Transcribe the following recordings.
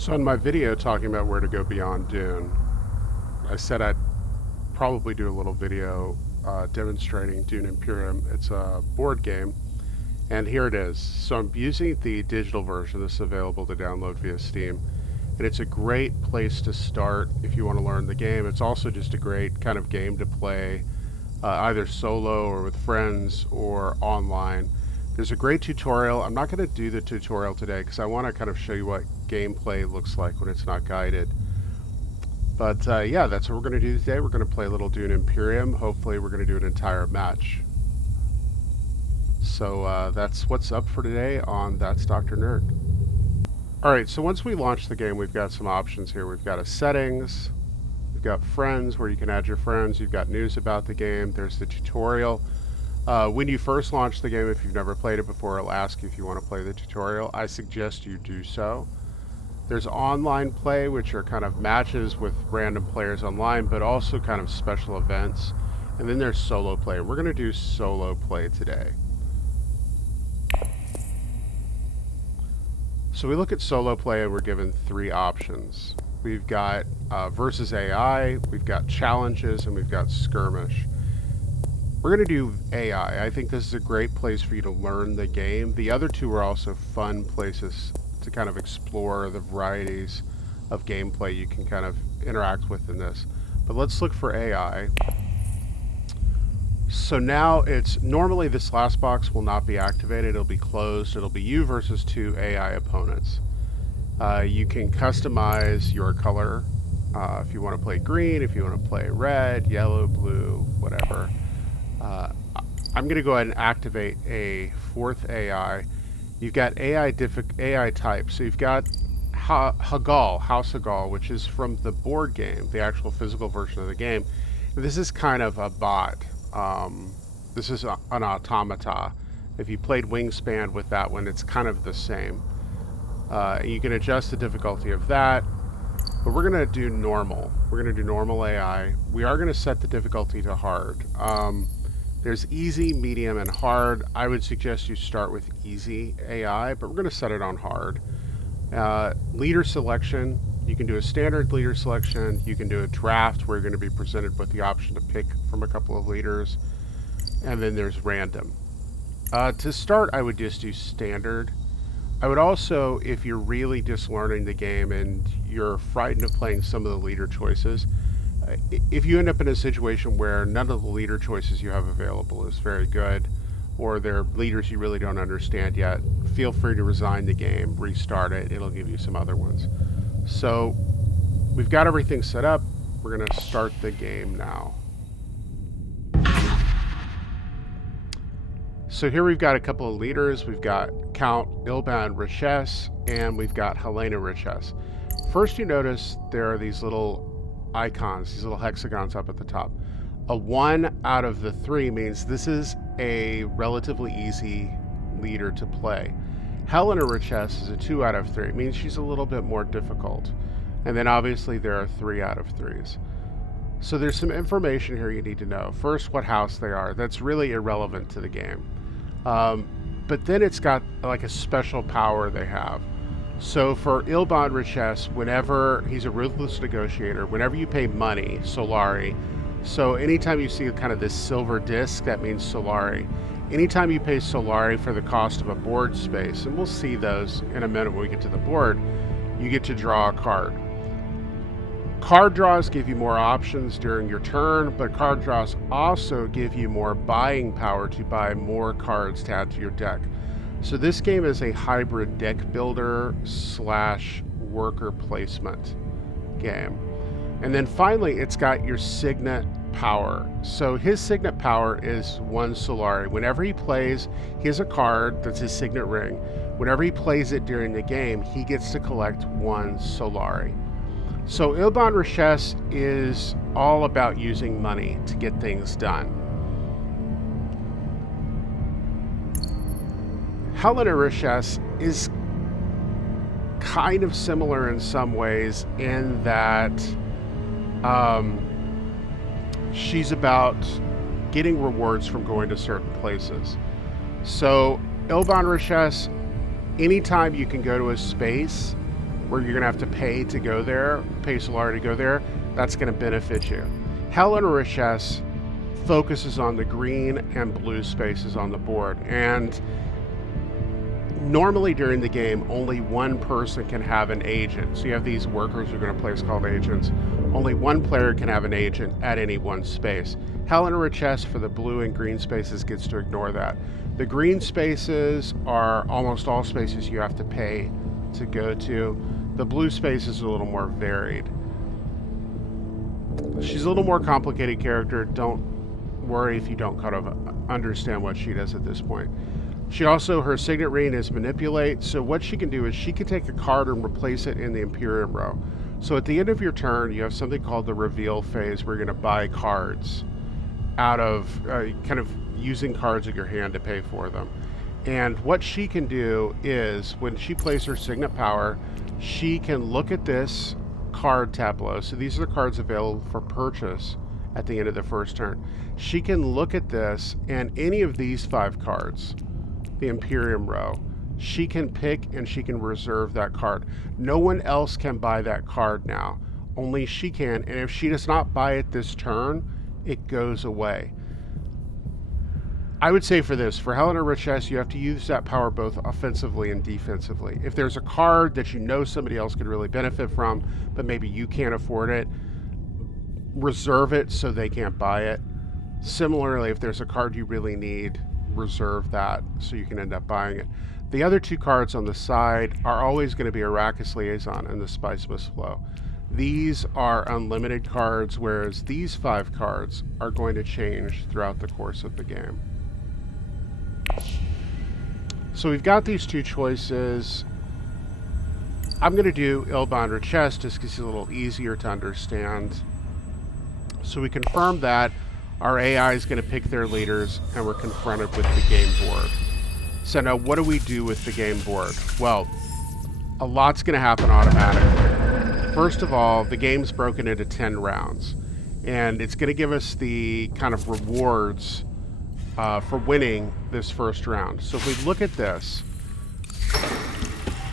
So in my video talking about where to go beyond Dune, I said I'd probably do a little video demonstrating Dune Imperium. It's a board game, and here it is. So I'm using the digital version. This is available to download via Steam, and it's a great place to start if you want to learn the game. It's also just a great kind of game to play either solo or with friends or online. There's a great tutorial. I'm not going to do the tutorial today because I want to kind of show you what gameplay looks like when it's not guided. But yeah, that's what we're going to do today. We're going to play a little Dune Imperium. Hopefully we're going to do an entire match. So that's what's up for today on That's Dr. Nerd. Alright, so once we launch the game, we've got some options here. We've got a settings, we've got friends where you can add your friends, you've got news about the game, there's the tutorial. When you first launch the game, if you've never played it before, it'll ask you if you want to play the tutorial. I suggest you do so. There's online play, which are kind of matches with random players online, but also kind of special events. And then there's solo play. We're going to do solo play today. So we look at solo play and we're given three options. We've got versus AI, we've got challenges, and we've got skirmish. We're going to do AI. I think this is a great place for you to learn the game. The other two are also fun places to kind of explore the varieties of gameplay you can kind of interact with in this. But let's look for AI. So now it's normally this last box will not be activated. It'll be closed. It'll be you versus two AI opponents. You can customize your color if you want to play green, if you want to play red, yellow, blue, whatever. I'm going to go ahead and activate a fourth AI. You've got AI type. So you've got Hagal, House Hagal, which is from the board game, the actual physical version of the game. This is kind of a bot. This is an automata. If you played Wingspan with that one, it's kind of the same. You can adjust the difficulty of that, but we're going to do normal. We're going to do normal AI. We are going to set the difficulty to hard. There's easy, medium, and hard. I would suggest you start with easy AI, but we're going to set it on hard. Leader selection. You can do a standard leader selection. You can do a draft where you're going to be presented with the option to pick from a couple of leaders. And then there's random. To start, I would just do standard. I would also, if you're really just learning the game and you're frightened of playing some of the leader choices, if you end up in a situation where none of the leader choices you have available is very good, or they're leaders you really don't understand yet, feel free to resign the game, restart it, it'll give you some other ones. So we've got everything set up. We're going to start the game now. So here we've got a couple of leaders. We've got Count Ilban Riches and we've got Helena Riches. First, you notice there are these little icons, these little hexagons up at the top. A 1 out of the 3 means this is a relatively easy leader to play. Helena Riches is a 2 out of 3. It means she's a little bit more difficult. And then obviously there are 3 out of 3s. So there's some information here you need to know. First, what house they are. That's really irrelevant to the game. But then it's got like a special power they have. So for Ilban Riches, whenever he's a ruthless negotiator, whenever you pay money, Solari, so anytime you see kind of this silver disc, that means Solari. Anytime you pay Solari for the cost of a board space, and we'll see those in a minute when we get to the board, you get to draw a card. Card draws give you more options during your turn, but card draws also give you more buying power to buy more cards to add to your deck. So this game is a hybrid deck builder / worker placement game. And then finally, it's got your signet power. So his signet power is 1 Solari. Whenever he plays, he has a card that's his signet ring. Whenever he plays it during the game, he gets to collect 1 Solari. So Ilban Riches is all about using money to get things done. Helena Riches is kind of similar in some ways in that she's about getting rewards from going to certain places. So Ilban Riches, anytime you can go to a space where you're going to have to pay to go there, pay Solari to go there, that's going to benefit you. Hell and Richesse focuses on the green and blue spaces on the board, and normally during the game only one person can have an agent. So you have these workers who are going to place called agents. Only one player can have an agent at any one space. Hell and Richesse for the blue and green spaces gets to ignore that. The green spaces are almost all spaces you have to pay to go to. The blue space is a little more varied. She's a little more complicated character. Don't worry if you don't kind of understand what she does at this point. She also, her signet ring is manipulate, so what she can do is she can take a card and replace it in the Imperium row. So at the end of your turn, you have something called the reveal phase where you're going to buy cards out of, kind of using cards in your hand to pay for them. And what she can do is, when she plays her signet power, she can look at this card tableau. So these are the cards available for purchase at the end of the first turn. She can look at this, and any of these 5 cards, the Imperium row, she can pick and she can reserve that card. No one else can buy that card now. Only she can, and if she does not buy it this turn, it goes away. I would say for this, for Helena Richesse, you have to use that power both offensively and defensively. If there's a card that you know somebody else could really benefit from, but maybe you can't afford it, reserve it so they can't buy it. Similarly, if there's a card you really need, reserve that so you can end up buying it. The other 2 cards on the side are always going to be Arrakis Liaison and the Spice Must Flow. These are unlimited cards, whereas these 5 cards are going to change throughout the course of the game. So we've got these 2 choices. I'm going to do Ilbond Richesse just because it's a little easier to understand. So we confirm that our AI is going to pick their leaders, and we're confronted with the game board. So now what do we do with the game board? Well, a lot's going to happen automatically. First of all, the game's broken into 10 rounds, and it's going to give us the kind of rewards for winning this first round. So if we look at this,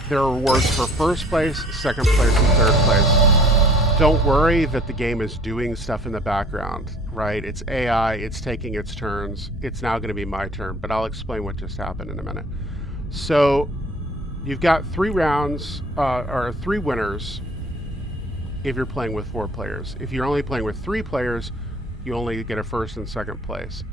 there are rewards for first place, second place, and third place. Don't worry that the game is doing stuff in the background, right? It's AI, it's taking its turns. It's now going to be my turn, but I'll explain what just happened in a minute. So you've got 3 rounds, or 3 winners if you're playing with 4 players. If you're only playing with 3 players, you only get a first and second place.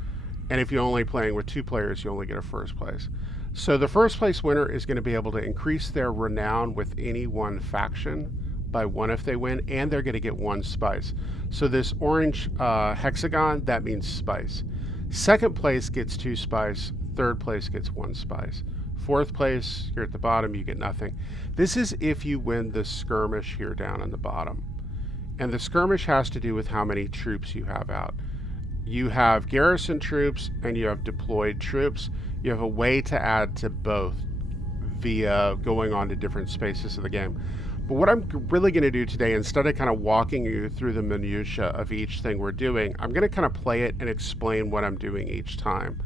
And if you're only playing with 2 players, you only get a first place. So the first place winner is going to be able to increase their renown with any one faction by 1 if they win, and they're going to get 1 spice. So this orange hexagon, that means spice. Second place gets 2 spice. Third place gets 1 spice. Fourth place, you're at the bottom, you get nothing. This is if you win the skirmish here down in the bottom. And the skirmish has to do with how many troops you have out. You have garrison troops and you have deployed troops. You have a way to add to both via going on to different spaces of the game. But what I'm really going to do today, instead of kind of walking you through the minutiae of each thing we're doing, I'm going to kind of play it and explain what I'm doing each time.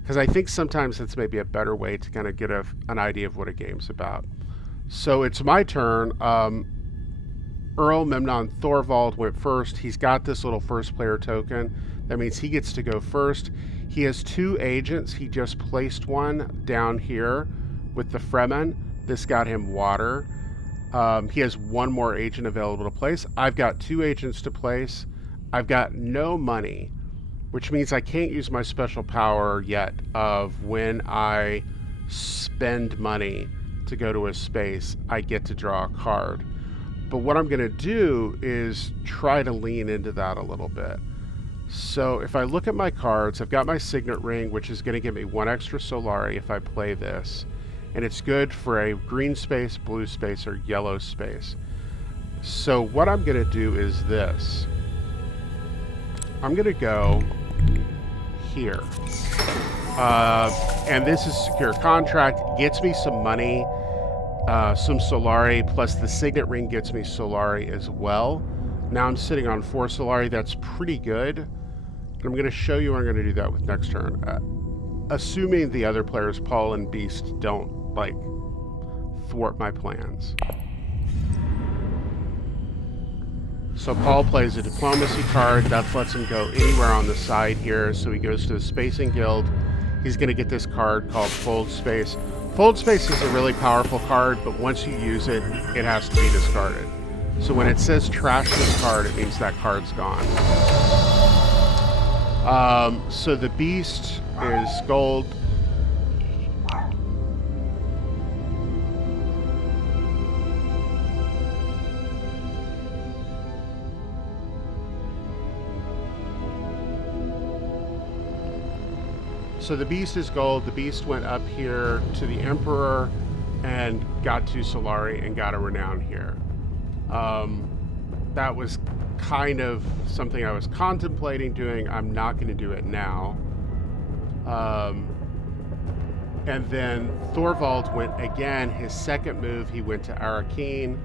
Because I think sometimes it's maybe a better way to kind of get an idea of what a game's about. So it's my turn. Earl Memnon Thorvald went first. He's got this little first player token. That means he gets to go first. He has 2 agents. He just placed one down here with the Fremen. This got him water. He has 1 more agent available to place. I've got 2 agents to place. I've got no money, which means I can't use my special power yet of when I spend money to go to a space, I get to draw a card. But what I'm going to do is try to lean into that a little bit. So if I look at my cards, I've got my signet ring, which is going to give me 1 extra Solari if I play this. And it's good for a green space, blue space, or yellow space. So what I'm going to do is this. I'm going to go here. And this is secure contract. Gets me some money, some Solari, plus the signet ring gets me Solari as well. Now I'm sitting on 4 Solari. That's pretty good. And I'm going to show you what I'm going to do that with next turn. Assuming the other players, Paul and Beast, don't, like, thwart my plans. So Paul plays a diplomacy card. That lets him go anywhere on the side here. So he goes to the Spacing Guild. He's going to get this card called Fold Space. Fold Space is a really powerful card, but once you use it, it has to be discarded. So when it says trash this card, it means that card's gone. So the beast is gold. So the beast is gold. The beast went up here to the Emperor and got to Solari and got a renown here. That was kind of something I was contemplating doing. I'm not going to do it now. And then Thorvald went again. His second move, he went to Arakeen,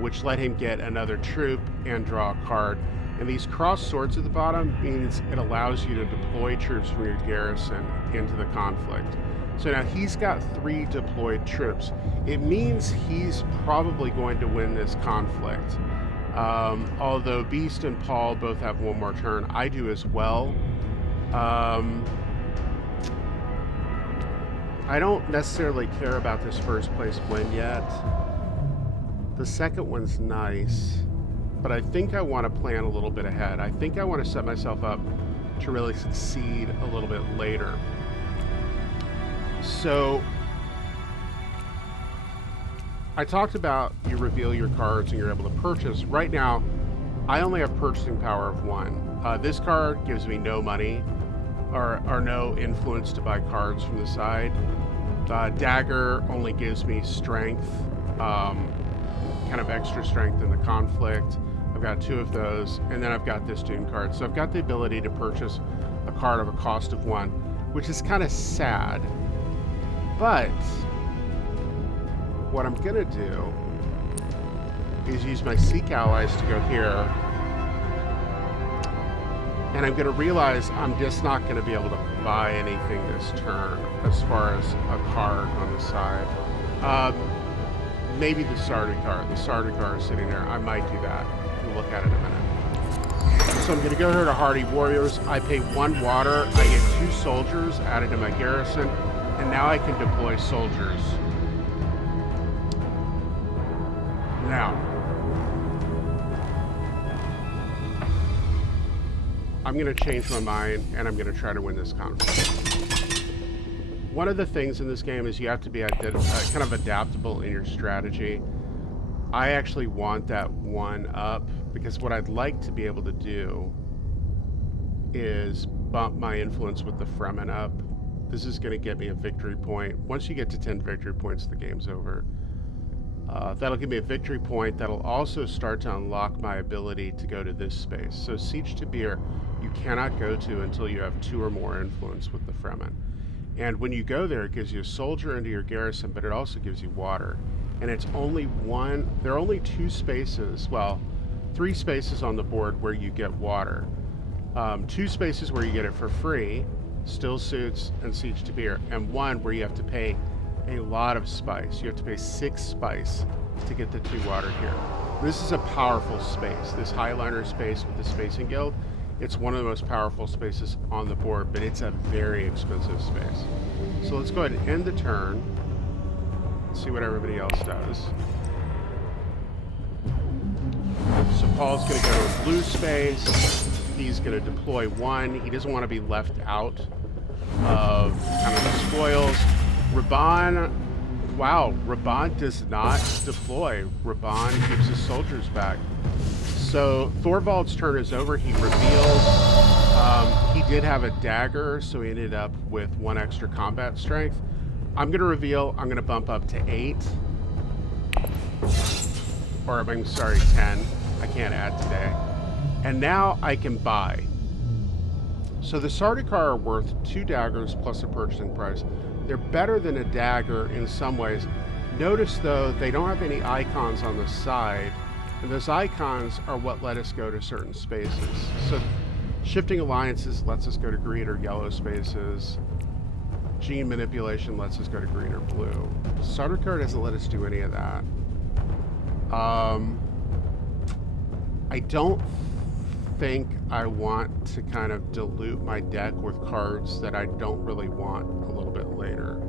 which let him get another troop and draw a card. And these crossed swords at the bottom means it allows you to deploy troops from your garrison into the conflict. So now he's got 3 deployed troops. It means he's probably going to win this conflict. Although Beast and Paul both have 1 more turn, I do as well. I don't necessarily care about this first place win yet. The second one's nice, but I think I want to plan a little bit ahead. I think I want to set myself up to really succeed a little bit later. So I talked about you reveal your cards and you're able to purchase. Right now, I only have purchasing power of 1. This card gives me no money or no influence to buy cards from the side. Dagger only gives me strength, kind of extra strength in the conflict. I've got 2 of those, and then I've got this Dune card. So I've got the ability to purchase a card of a cost of 1, which is kind of sad. But what I'm gonna do is use my Seek allies to go here, and I'm gonna realize I'm just not gonna be able to buy anything this turn as far as a card on the side. Maybe the starter card. The starter card is sitting there. I might do that. We'll look at it in a minute. So I'm gonna go here to Hardy Warriors. I pay 1 water. I get 2 soldiers added to my garrison, and now I can deploy soldiers. Now, I'm going to change my mind, and I'm going to try to win this conflict. One of the things in this game is you have to be kind of adaptable in your strategy. I actually want that 1 up, because what I'd like to be able to do is bump my influence with the Fremen up. This is going to get me a victory point. Once you get to 10 victory points, the game's over. That'll give me a victory point. That'll also start to unlock my ability to go to this space. So Siege to Beer, you cannot go to until you have 2 or more influence with the Fremen. And when you go there, it gives you a soldier into your garrison, but it also gives you water. And it's only there are only 2 spaces, well, 3 spaces on the board where you get water. 2 spaces where you get it for free, Still Suits and Siege to Beer, and 1 where you have to pay a lot of spice. You have to pay 6 spice to get the 2 water here. This is a powerful space. This Highliner space with the Spacing Guild, it's one of the most powerful spaces on the board, but it's a very expensive space. So let's go ahead and end the turn. See what everybody else does. So Paul's going to go to blue space. He's going to deploy 1. He doesn't want to be left out of kind of the spoils. Raban, wow, Raban does not deploy. Raban keeps his soldiers back. So Thorvald's turn is over. He revealed. He did have a dagger, so he ended up with 1 extra combat strength. I'm going to reveal. I'm going to bump up to 8. Or, I'm sorry, 10. I can't add today. And now I can buy. So the Sardaukar are worth 2 daggers plus a purchasing price. They're better than a dagger in some ways. Notice, though, they don't have any icons on the side. And those icons are what let us go to certain spaces. So shifting alliances lets us go to green or yellow spaces. Gene manipulation lets us go to green or blue. Sardaukar doesn't let us do any of that. I I don't think I want to kind of dilute my deck with cards that I don't really want a little bit later.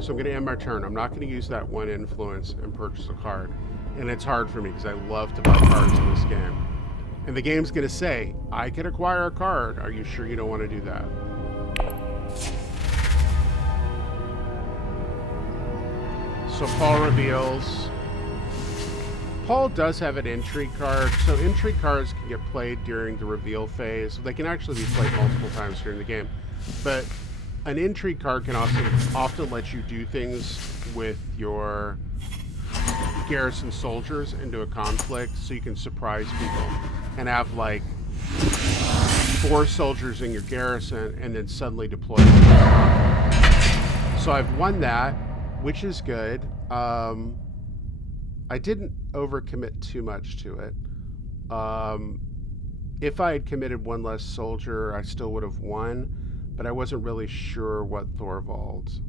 So I'm going to end my turn. I'm not going to use that one influence and purchase a card. And it's hard for me because I love to buy cards in this game. And the game's going to say, I can acquire a card. Are you sure you don't want to do that? So Paul reveals. Paul does have an intrigue card. So intrigue cards can get played during the reveal phase. They can actually be played multiple times during the game. But an intrigue card can also often let you do things with your garrison soldiers into a conflict, so you can surprise people and have like 4 soldiers in your garrison and then suddenly deploy them. So I've won that, which is good. I didn't overcommit too much to it. If I had committed 1 less soldier, I still would have won, but I wasn't really sure what Thorvald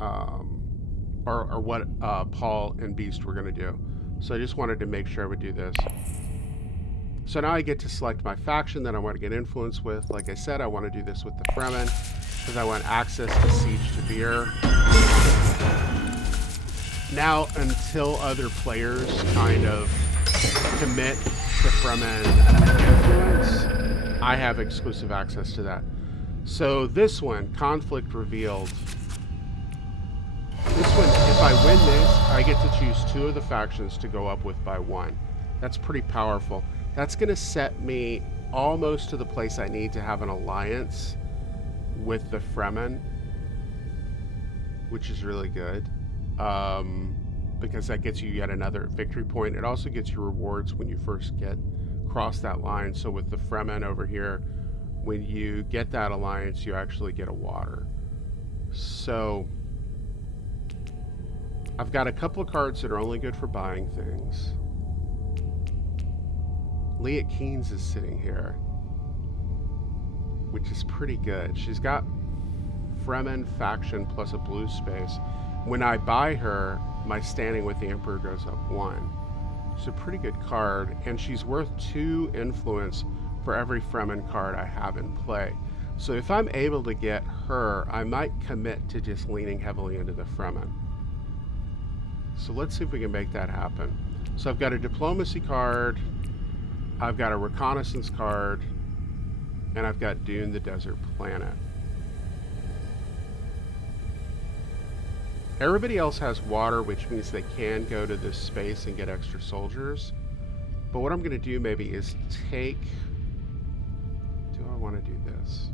or what Paul and Beast were going to do. So I just wanted to make sure I would do this. So now I get to select my faction that I want to get influence with. Like I said, I want to do this with the Fremen because I want access to Siege to Beer. Now, until other players kind of commit to Fremen influence, I have exclusive access to that. So this one, Conflict Revealed. This one, if I win this, I get to choose 2 of the factions to go up with by 1. That's pretty powerful. That's going to set me almost to the place I need to have an alliance with the Fremen, which is really good. Because that gets you yet another victory point. It also gets you rewards when you first get across that line. So with the Fremen over here, when you get that alliance, you actually get a water. So I've got a couple of cards that are only good for buying things. Leah Keynes is sitting here, which is pretty good. She's got Fremen faction plus a blue space. When I buy her, my standing with the Emperor goes up 1. It's a pretty good card, and she's worth 2 influence for every Fremen card I have in play. So if I'm able to get her, I might commit to just leaning heavily into the Fremen. So let's see if we can make that happen. So I've got a diplomacy card, I've got a reconnaissance card, and I've got Dune the Desert Planet. Everybody else has water, which means they can go to this space and get extra soldiers. But what I'm going to do maybe is take... Do I want to do this?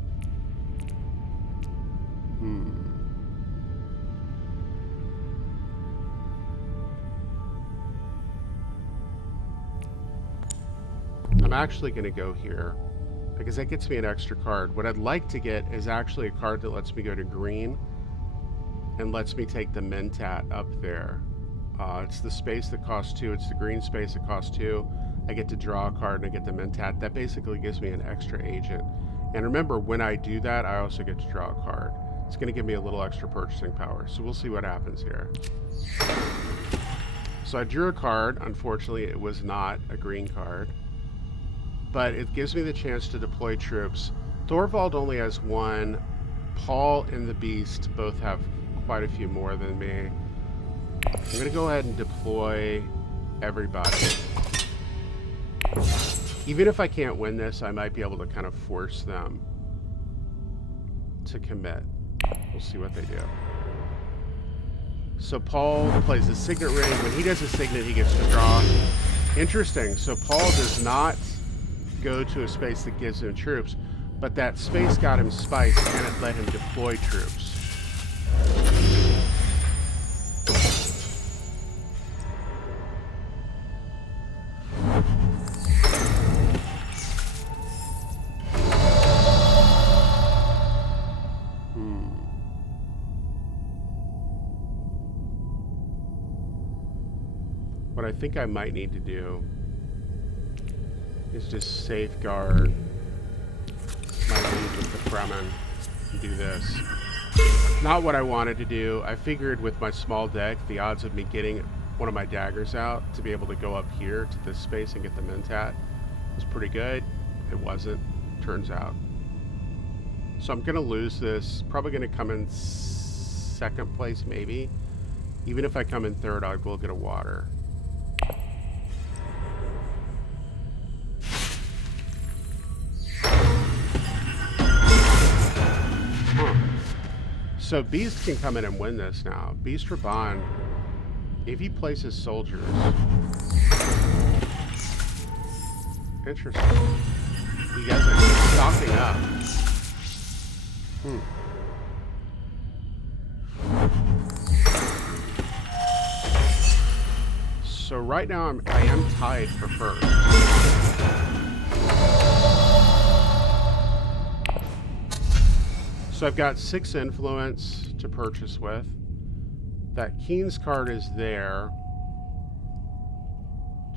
I'm actually going to go here because that gets me an extra card. What I'd like to get is actually a card that lets me go to green and lets me take the Mentat up there. It's the space that costs 2. It's the green space that costs 2. I get to draw a card and I get the Mentat. That basically gives me an extra agent. And remember, when I do that, I also get to draw a card. It's going to give me a little extra purchasing power. So we'll see what happens here. So I drew a card. Unfortunately, it was not a green card. But it gives me the chance to deploy troops. Thorvald only has 1. Paul and the Beast both have quite a few more than me. I'm going to go ahead and deploy everybody. Even if I can't win this, I might be able to kind of force them to commit. We'll see what they do. So Paul plays a signet ring. When he does a signet, he gets to draw. Interesting. So Paul does not go to a space that gives him troops, but that space got him spice and it let him deploy troops. What I think I might need to do is just safeguard my lead with the Fremen and do this. Not what I wanted to do. I figured with my small deck, the odds of me getting one of my daggers out to be able to go up here to this space and get the Mentat. It was pretty good. It wasn't, turns out. So I'm going to lose this. Probably going to come in second place, maybe. Even if I come in third, I will get a water. Huh. So Beast can come in and win this now. Beast Raban, if he places soldiers. Interesting. You guys are stocking up. So right now I am tied for first. So I've got 6 influence to purchase with. That Keen's card is there.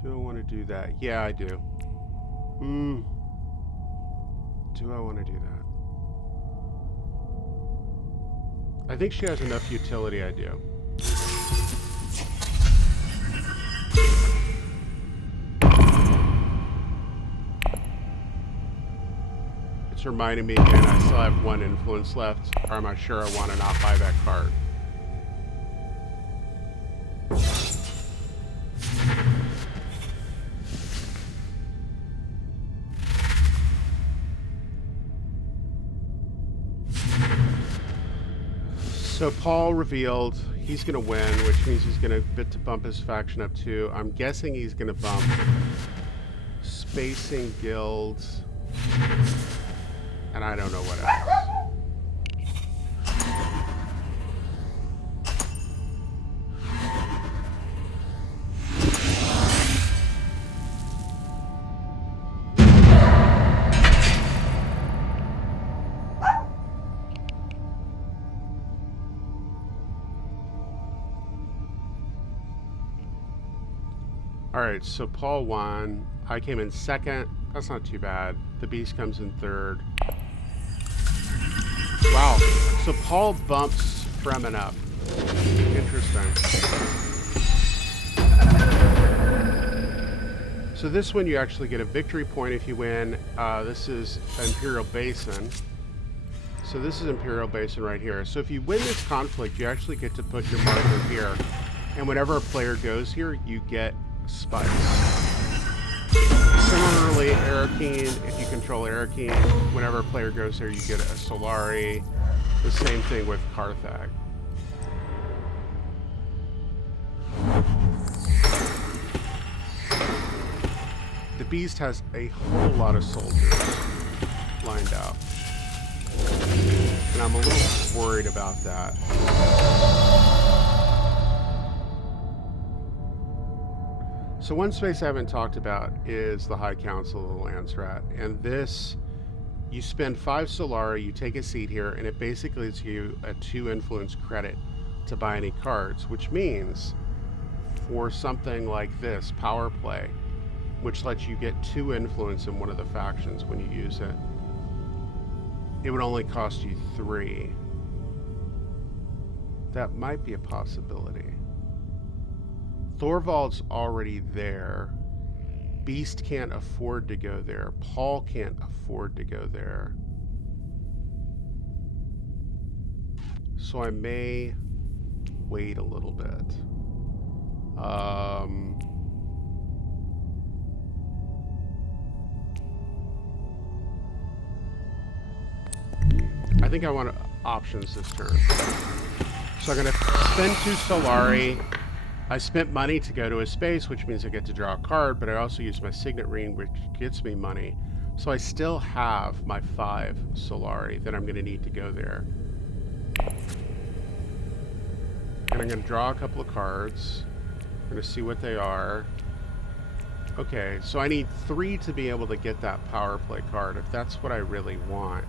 Do I want to do that? Yeah, I do. Do I want to do that? I think she has enough utility, I do. It's reminding me again, I still have 1 influence left, or am I sure I want to not buy that card? So Paul revealed he's going to win, which means he's going to bid to bump his faction up 2. I'm guessing he's going to bump Spacing Guilds, and I don't know what else. Alright, so Paul won. I came in second. That's not too bad. The Beast comes in third. Wow. So Paul bumps Fremen up. Interesting. So this one you actually get a victory point if you win. This is Imperial Basin. So this is Imperial Basin right here. So if you win this conflict, you actually get to put your marker here. And whenever a player goes here, you get spikes. Similarly, Arakeen, if you control Arakeen, whenever a player goes there, you get a Solari. The same thing with Carthag. The Beast has a whole lot of soldiers lined up. And I'm a little worried about that. So one space I haven't talked about is the High Council of the Landsrat. And this, you spend 5 Solari, you take a seat here, and it basically gives you a 2 influence credit to buy any cards, which means for something like this, Power Play, which lets you get 2 influence in one of the factions when you use it, it would only cost you 3. That might be a possibility. Thorvald's already there. Beast can't afford to go there. Paul can't afford to go there. So I may wait a little bit. I think I want options this turn. So I'm going to spend 2 Solari. I spent money to go to a space, which means I get to draw a card, but I also use my Signet Ring, which gets me money. So I still have my 5 Solari that I'm going to need to go there. And I'm going to draw a couple of cards. I'm going to see what they are. Okay, so I need 3 to be able to get that Power Play card, if that's what I really want.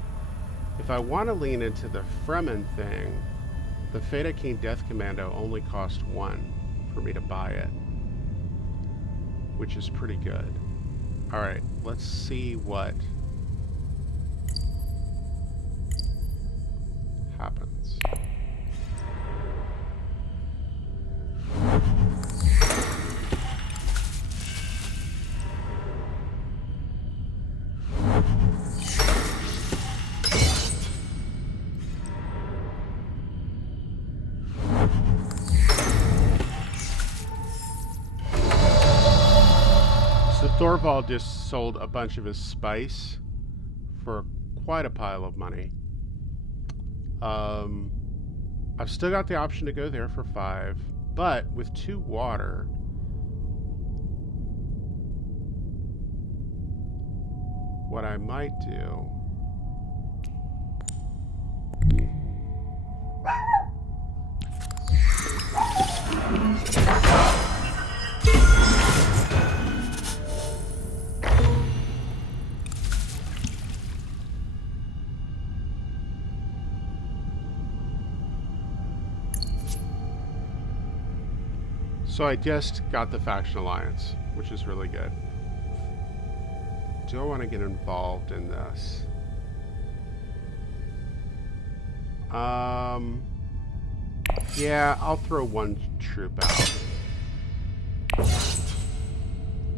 If I want to lean into the Fremen thing, the Feta King Death Commando only cost 1 for me to buy it, which is pretty good. Alright, let's see what happens. Thorvald just sold a bunch of his spice for quite a pile of money. I've still got the option to go there for 5, but with 2 water, what I might do so I just got the faction alliance, which is really good. Do I want to get involved in this? Yeah, I'll throw 1 troop out.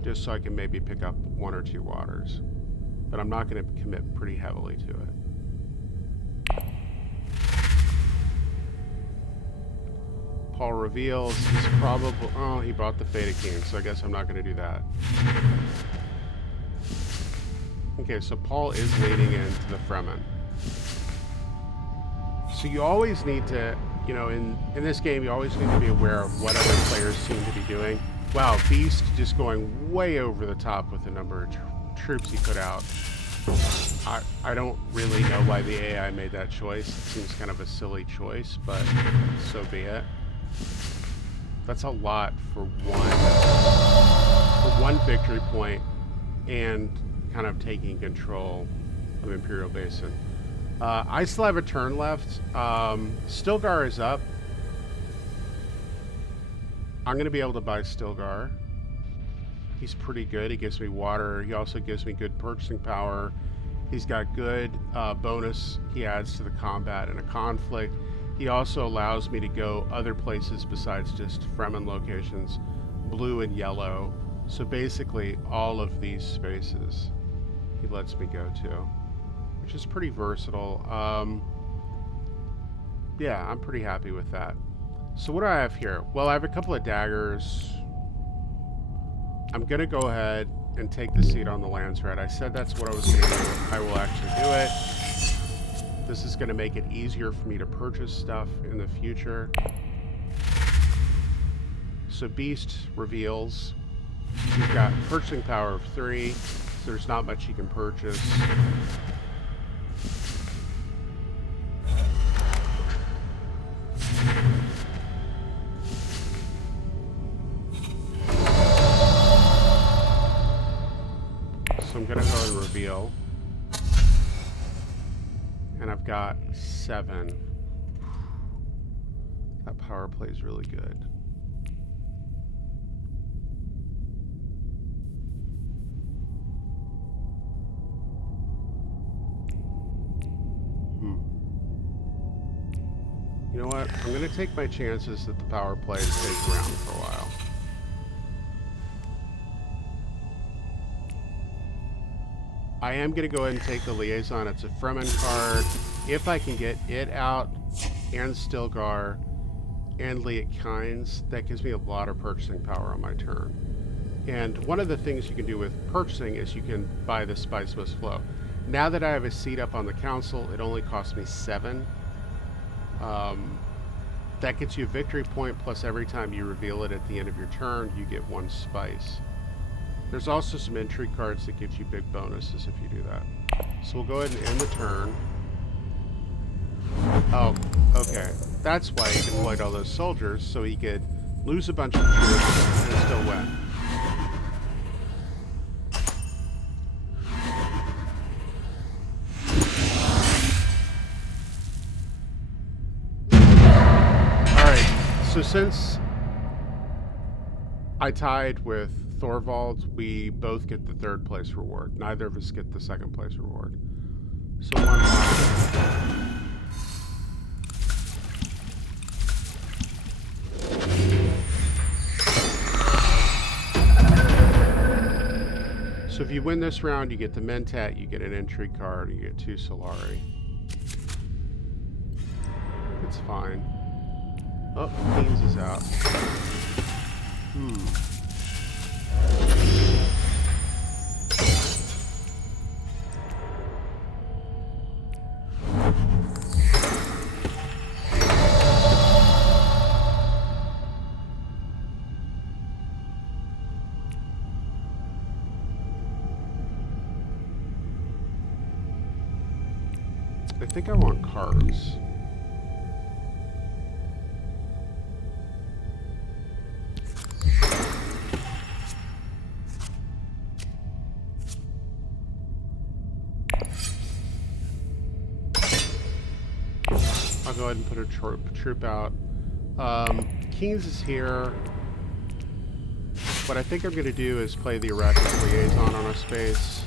Just so I can maybe pick up 1 or 2 waters. But I'm not going to commit pretty heavily to it. Paul reveals he's probably... Oh, he brought the Fata King, so I guess I'm not going to do that. Okay, so Paul is leading into the Fremen. So you always need to, you know, in this game, you always need to be aware of what other players seem to be doing. Wow, Beast just going way over the top with the number of troops he put out. I don't really know why the AI made that choice. It seems kind of a silly choice, but so be it. That's a lot for one victory point and kind of taking control of Imperial Basin. I still have a turn left. Stilgar is up. I'm going to be able to buy Stilgar. He's pretty good. He gives me water. He also gives me good purchasing power. He's got good bonus he adds to the combat in a conflict. He also allows me to go other places besides just Fremen locations, blue and yellow. So basically all of these spaces he lets me go to, which is pretty versatile. Yeah, I'm pretty happy with that. So what do I have here? Well, I have a couple of daggers. I'm going to go ahead and take the seat on the Landsred. I said that's what I was going to do. I will actually do it. This is going to make it easier for me to purchase stuff in the future. So Beast reveals he's got purchasing power of 3, so there's not much he can purchase. So I'm going to go and reveal. And I've got 7. That power play is really good. You know what? I'm going to take my chances that the power play stays around for a while. I am going to go ahead and take the Liaison. It's a Fremen card. If I can get it out, and Stilgar, and Liet Kynes, that gives me a lot of purchasing power on my turn. And one of the things you can do with purchasing is you can buy the Spice Must Flow. Now that I have a seat up on the council, it only costs me 7. That gets you a victory point, plus every time you reveal it at the end of your turn, you get 1 spice. There's also some intrigue cards that give you big bonuses if you do that. So we'll go ahead and end the turn. Oh, okay. That's why he deployed all those soldiers, so he could lose a bunch of troops and still win. So since I tied with Thorvald, we both get the 3rd place reward. Neither of us get the 2nd place reward. So 1 So if you win this round, you get the Mentat, you get an intrigue card, you get 2 Solari. It's fine. Oh, Beans is out. think I want cards. I'll go ahead and put a troop out. Kings is here. What I think I'm going to do is play the Erratic Liaison on a space.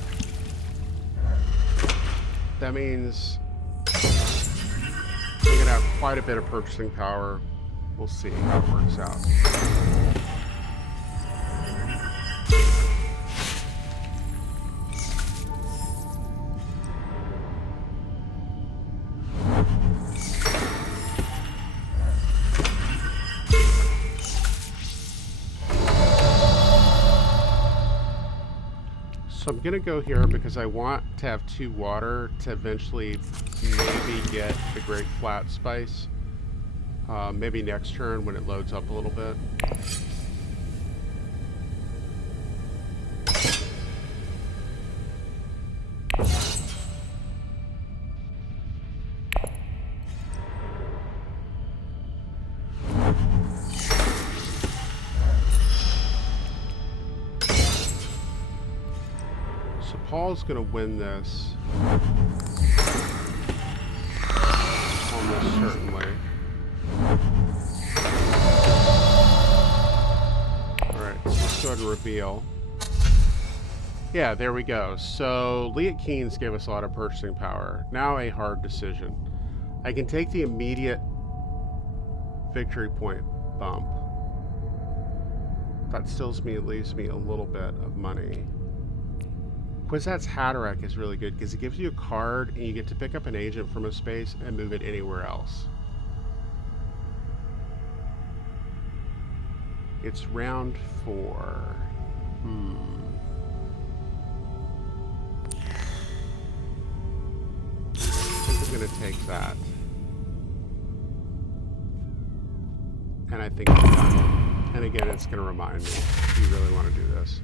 That means I'm going to have quite a bit of purchasing power. We'll see how it works out. So I'm going to go here because I want to have 2 water to eventually maybe get the Great Flat Spice. Maybe next turn when it loads up a little bit. So Paul's going to win this. Almost certainly. Alright, so let's go ahead and reveal. Yeah, there we go. So Liat Keynes gave us a lot of purchasing power. Now a hard decision. I can take the immediate victory point bump. That still leaves me a little bit of money. Kwisatz Haderach is really good because it gives you a card and you get to pick up an agent from a space and move it anywhere else. It's round 4. I think I'm going to take that. And I think I'm done. And again, it's going to remind me, if you really want to do this.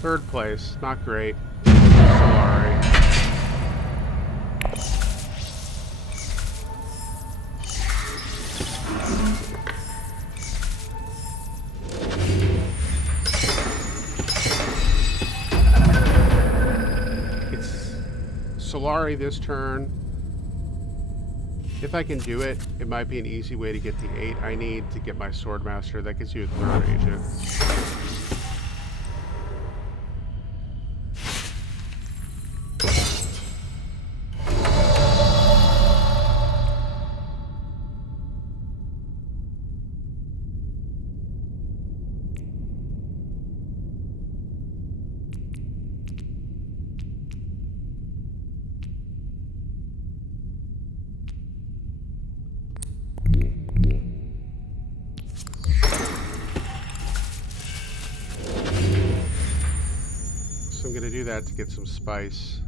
Third place, not great. Sorry. It's Solari this turn. If I can do it, it might be an easy way to get the 8 I need to get my Swordmaster. That gives you a 3rd agent. So I'm going to do that to get some spice.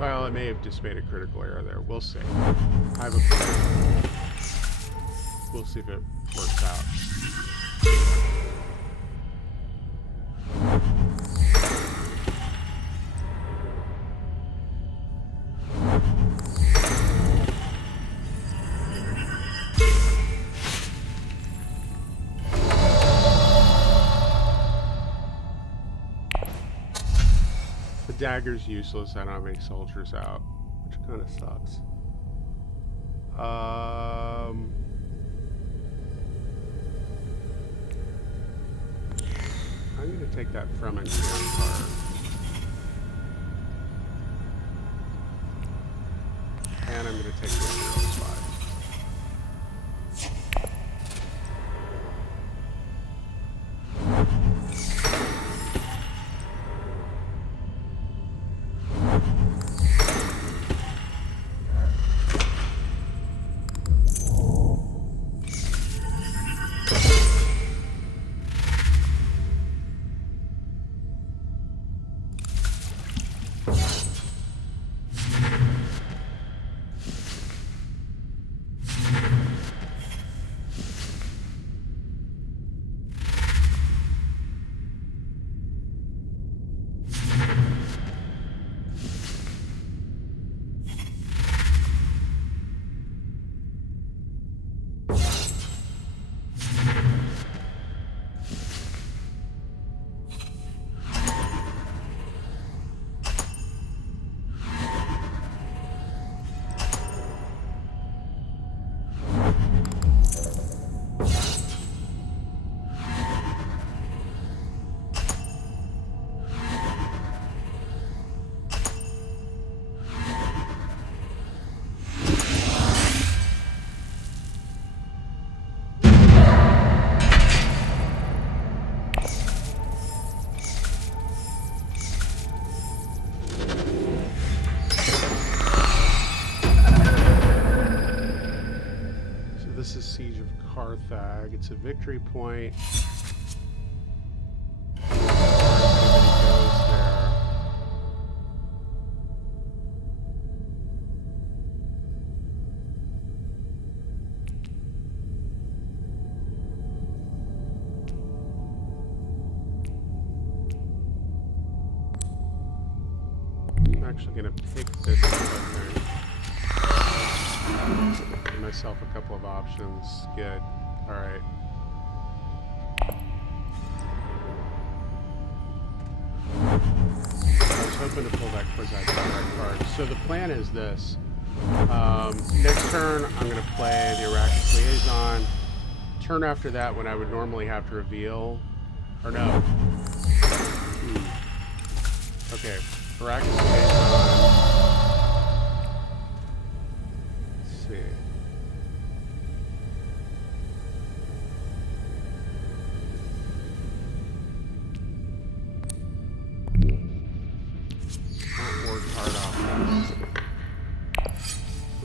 Well, it may have just made a critical error there. We'll see. I have a plan. We'll see if it works out. The dagger's useless. I don't have any soldiers out, which kind of sucks. I'm going to take that from engineering card. And I'm going to take the material spot. This is Siege of Carthage. It's a victory point. If anybody goes there. I'm actually going to pick this up, I think. Give myself a couple of options. Good. Alright. I was hoping to pull that Quasi card. So the plan is this. Next turn, I'm going to play the Arrakis Liaison. Turn after that, when I would normally have to reveal... Or no. Okay. Arrakis Liaison...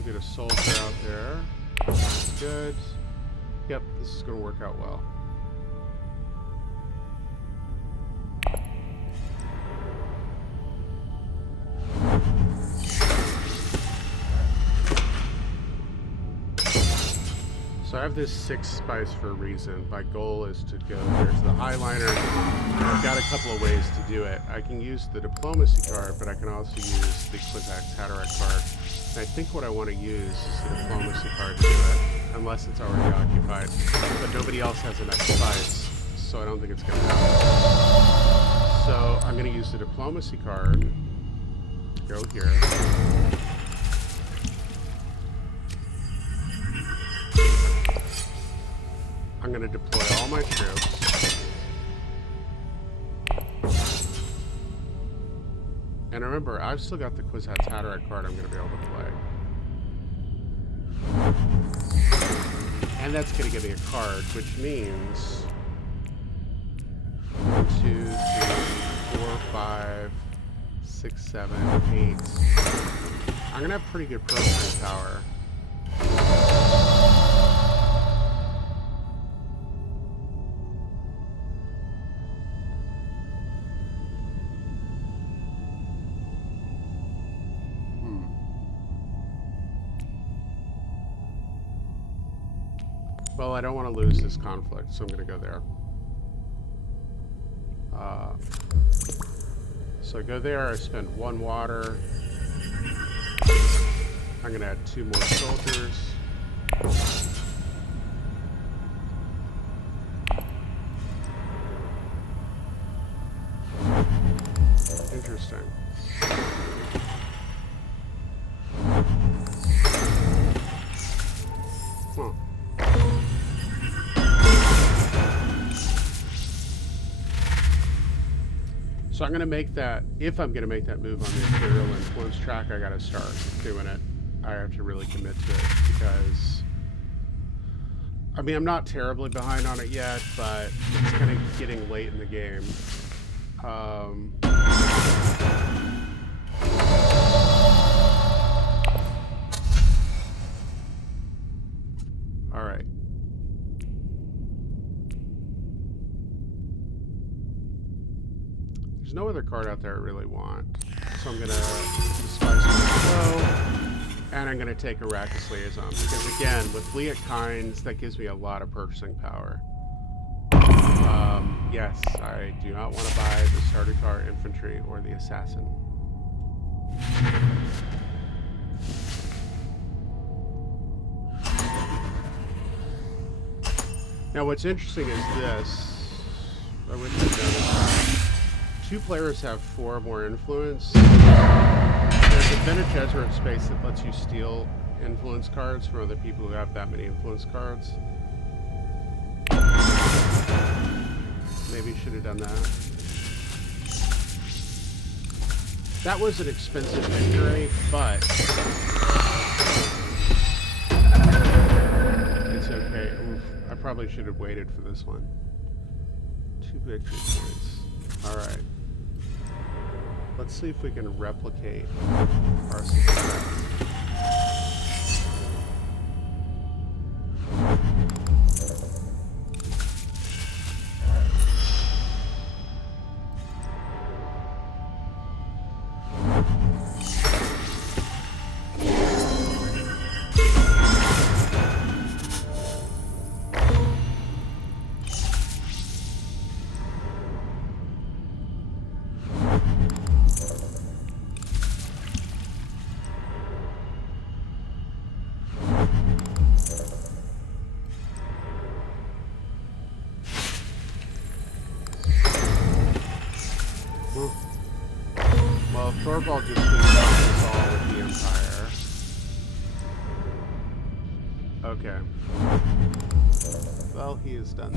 Get a soldier out there. That's good. Yep, this is going to work out well. So I have this 6 spice for a reason. My goal is to go here to the Highliner. I've got a couple of ways to do it. I can use the diplomacy card, but I can also use the Kwisatz Haderach card. And I think what I want to use is the diplomacy card to do it, unless it's already occupied. But nobody else has enough spice, so I don't think it's going to happen. So I'm going to use the diplomacy card. Go here. I'm going to deploy all my troops. And remember, I've still got the Kwisatz Haderach card I'm going to be able to play. And that's going to give me a card, which means 1, 2, 3, 4, 5, 6, 7, 8. I'm going to have pretty good processing power. Well, I don't want to lose this conflict, so I'm going to go there. So I go there, I spend 1 water. I'm going to add 2 more soldiers. Interesting. Huh. So I'm going to make that, if I'm going to make that move on the Imperial Influence track, I got to start doing it. I have to really commit to it because, I mean, I'm not terribly behind on it yet, but it's kind of getting late in the game. All right. There's no other card out there I really want. So I'm going to despise my flow, and I'm going to take Arrakis Liaison. Because again, with Liat Kynes, that gives me a lot of purchasing power. Yes, I do not want to buy the Sardaukar Infantry or the Assassin. Now what's interesting is this. I wish I'd done this. 2 players have 4 more influence. There's a Bene Gesserit space that lets you steal influence cards from other people who have that many influence cards. Maybe should have done that. That was an expensive victory, but it's okay. Oof, I probably should have waited for this one. 2 victory points. All right. Let's see if we can replicate our success. Well, Thorvald just did this all with the Empire. Okay. Well, he is done.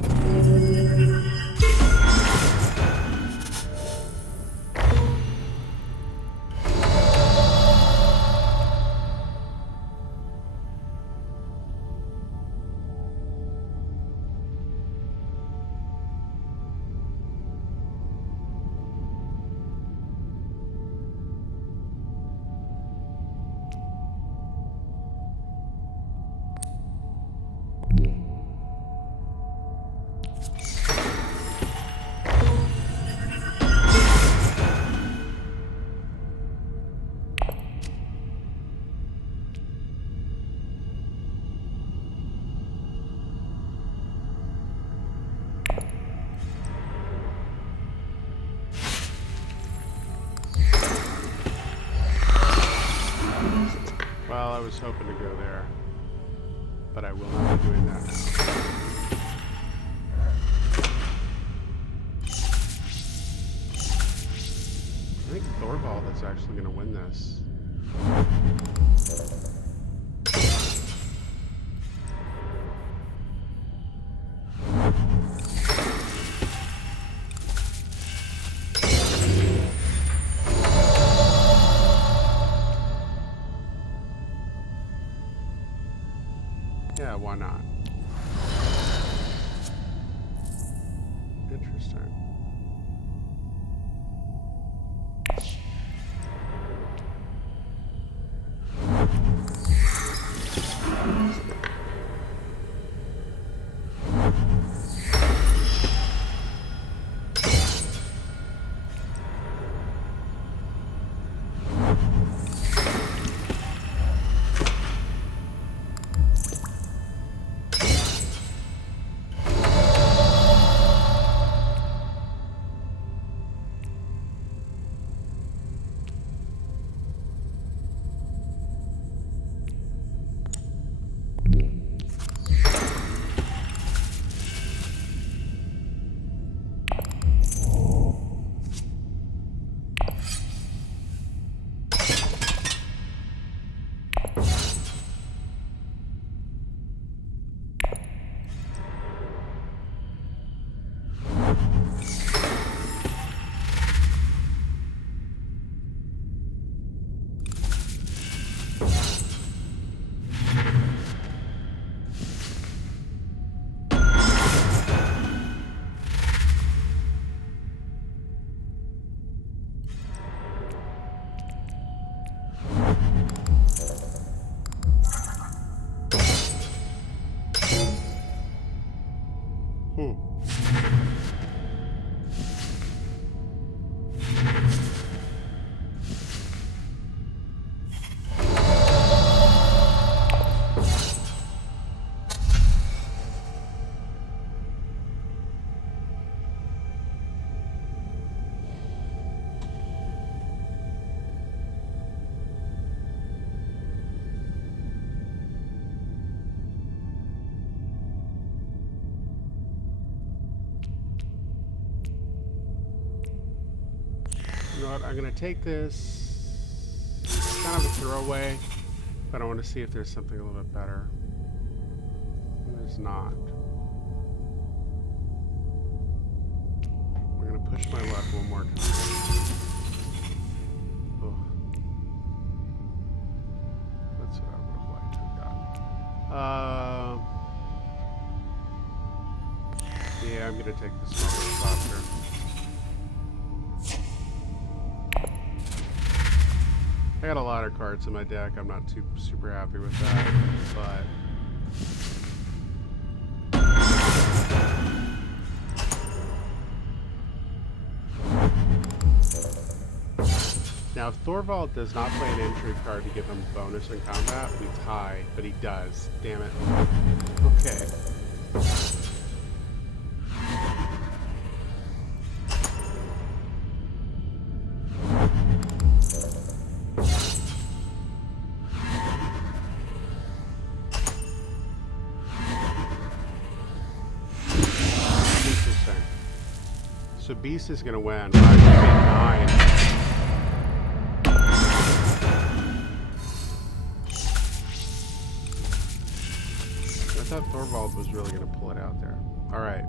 Well, I was hoping to go there, but I will not be doing that now. I think Thorvald is actually going to win this. Yeah, why not? Interesting. Hmm. You know what? I'm gonna take this. It's kind of a throwaway, but I want to see if there's something a little bit better. And there's not. We're gonna push my luck one more time. Oh, that's what I would have liked to have got. Yeah, I'm gonna take the smaller softer. I got a lot of cards in my deck. I'm not too super happy with that, but now if Thorvald does not play an entry card to give him bonus in combat, we tie, but he does. Damn it. Okay. So Beast is gonna win. I thought Thorvald was really gonna pull it out there. All right.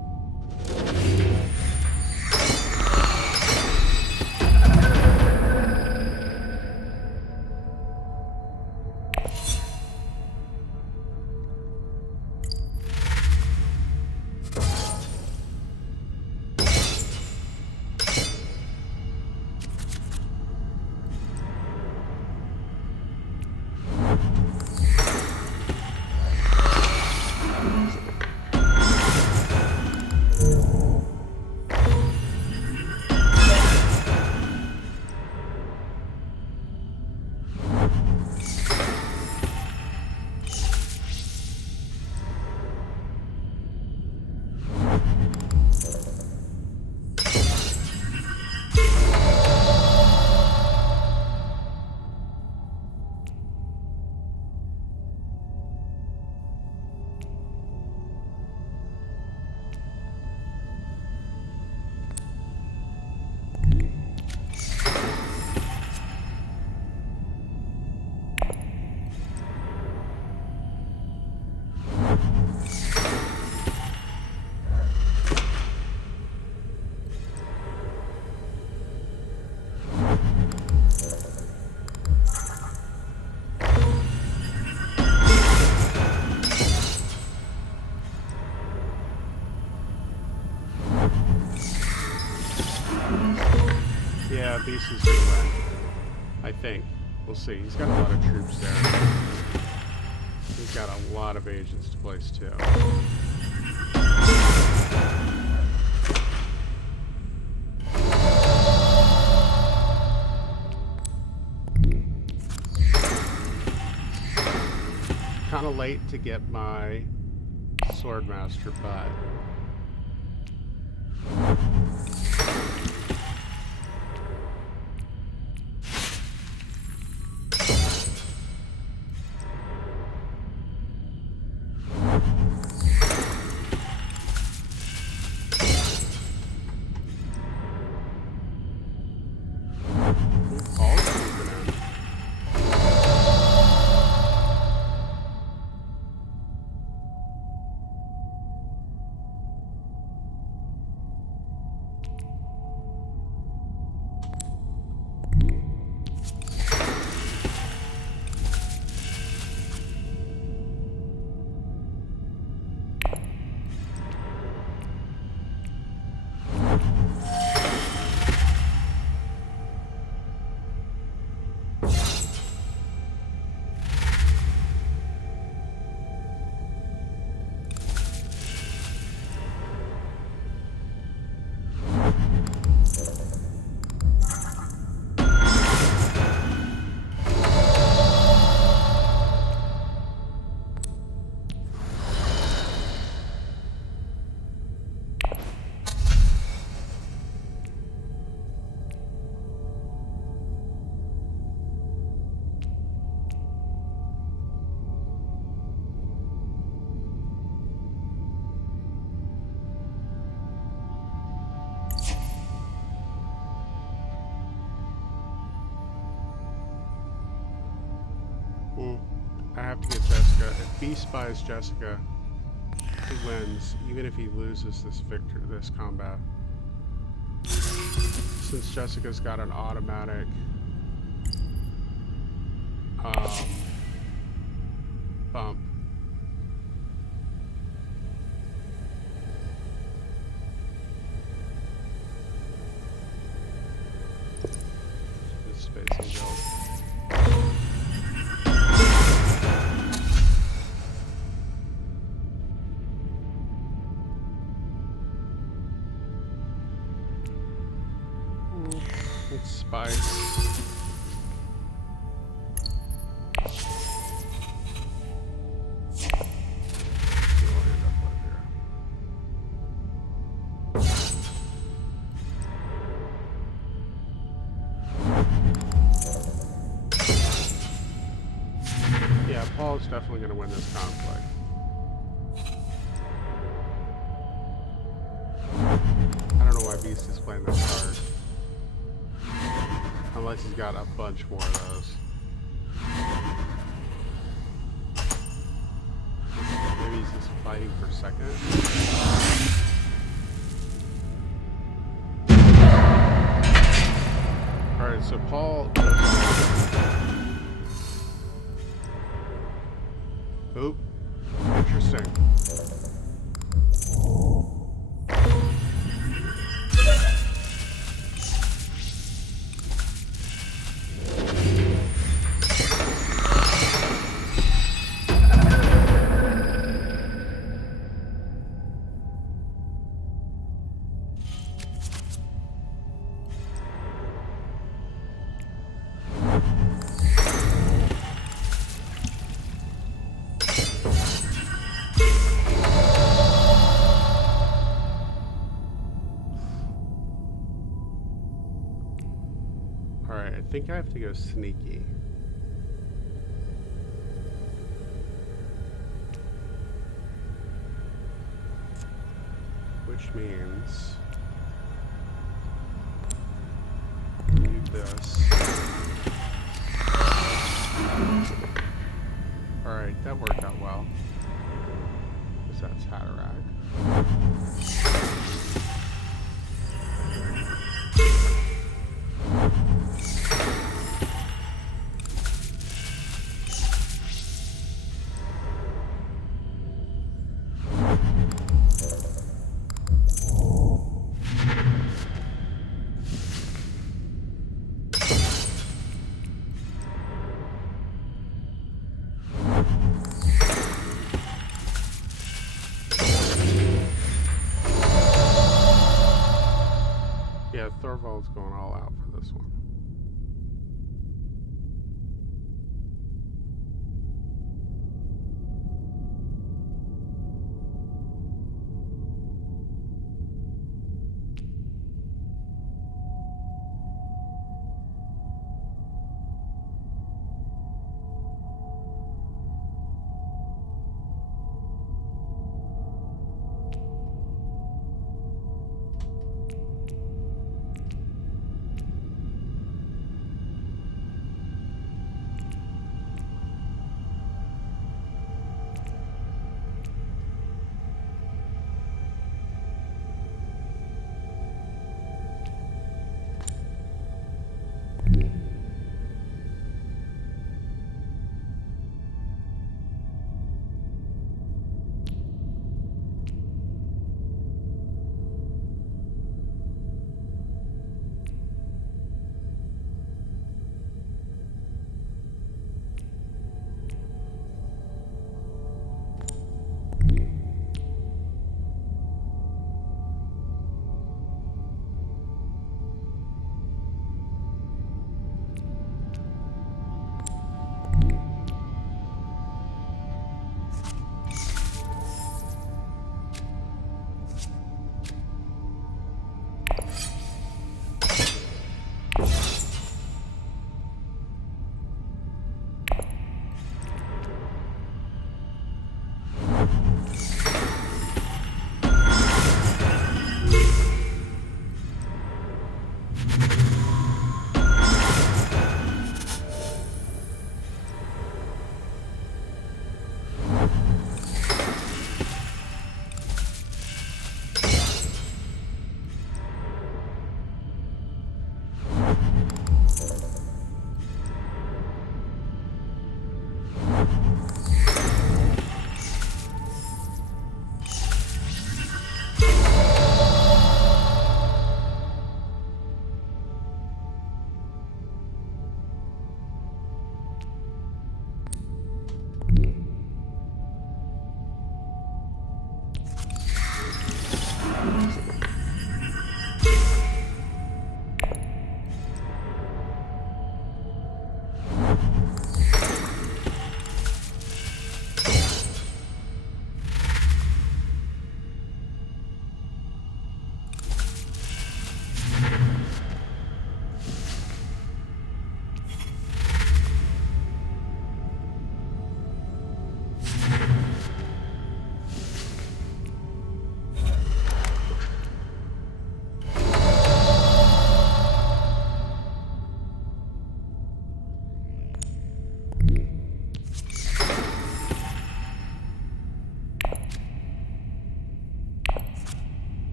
Yeah, Beast is gonna win. I think. We'll see. He's got a lot of troops there. He's got a lot of agents to place too. Kind of late to get my Swordmaster, but have to get Jessica. If Beast buys Jessica, he wins, even if he loses this combat. Since Jessica's got an automatic bump. This space and go. It's spice. Yeah, Paul's definitely going to win this conflict. I don't know why Beast is playing this card. Unless he's got a bunch more of those. Maybe he's just fighting for second. Alright, so Paul... Oop. Interesting. Alright, I think I have to go sneaky. Which means... do this. Alright, that worked out well. Because that's Hatterack. Yeah, Thorvald's going all out for this one.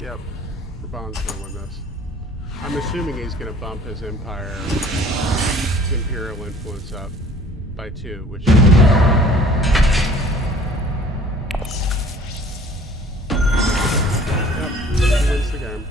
Yep, Raban's gonna win this. I'm assuming he's gonna bump his Imperial influence up by 2, which is... Yep, he wins the game.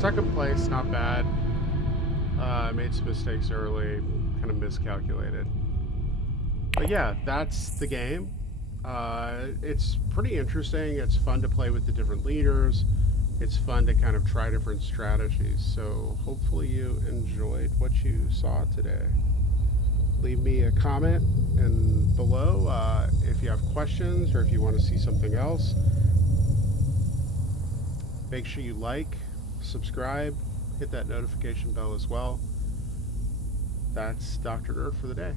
Second place, not bad. I made some mistakes early, kind of miscalculated. But yeah, that's the game. It's pretty interesting. It's fun to play with the different leaders. It's fun to kind of try different strategies. So hopefully you enjoyed what you saw today. Leave me a comment and below if you have questions or if you want to see something else. Make sure you like, subscribe, hit that notification bell as well. That's Dr. Nerd for the day.